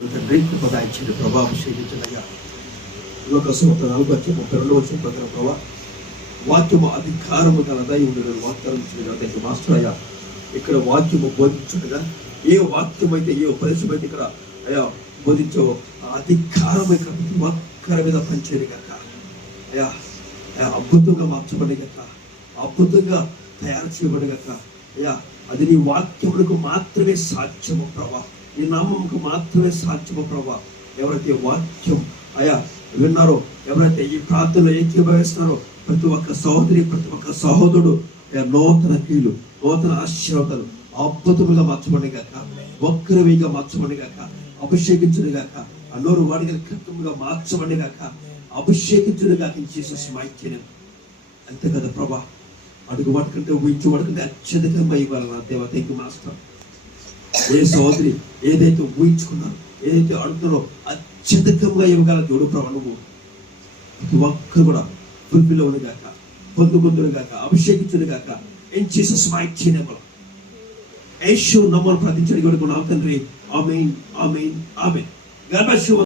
తండ్రి కృపదాయించండి ప్రభా, అభిషేకించదయ్యా. లోకసం 42 ప్రకారం ప్రభా, వాక్యము అధికారము గలదా ఉండగా వాగ్దానం చేయడం మాస్టర్ అయ్యా. ఇక్కడ వాక్యము బోధించుండగా ఏ వాక్యం అయితే, ఏ ఉపదేశం అయితే ఇక్కడ అయ్యా బోధించో అధికారం ఇక్కడ ప్రతి ఒక్కరి మీద పనిచేయడు కనుక అయ్యా అద్భుతంగా మార్చబడి కనుక, అద్భుతంగా తయారు చేయబడి కనుక అయ్యా, అది నీ వాక్యములకు మాత్రమే సాధ్యము ప్రభా, నీ నామముకు మాత్రమే సాధ్యము ప్రభా. ఎవరైతే వాక్యం అయ్యా విన్నారో, ఎవరైతే ఈ ప్రార్థనలో ఏకీభవిస్తున్నారో ప్రతి ఒక్క సహోదరి, ప్రతి ఒక్క సహోదరుడు నూతన కీలు, నూతన ఆశీర్వాదాలు అద్భుతముగా మార్చబడి గాక, వక్రవిగా మార్చబడి గాక, అభిషేకించుడు గాక, అన్నోరు వాడిగా కృతముగా మార్చబడి గాక, అభిషేకించుడు గాక. Jesus mighty name. అంతే కదా ప్రభా, అడుగు వాటికంటే ఊహించు వాటికంటే అత్యధికంగా ఇవ్వాలి నా దేవ. Thank you master. ఏ సహోదరి ఏదైతే ఊహించుకున్నారో, ఏదైతే అడుగుతారో అత్యధికంగా ఇవ్వగల దేవుడు ప్రభా. నువ్వు ప్రతి ఒక్కరు కూడా ఫుల్ఫిల్ అవును గాక, పొందుకుందును గాక, అభిషేకించును గాక. In Jesus mighty name Yesu నామములో ప్రార్థించడానికి తండ్రి. ఆమేన్, ఆమేన్, ఆమేన్. God bless you.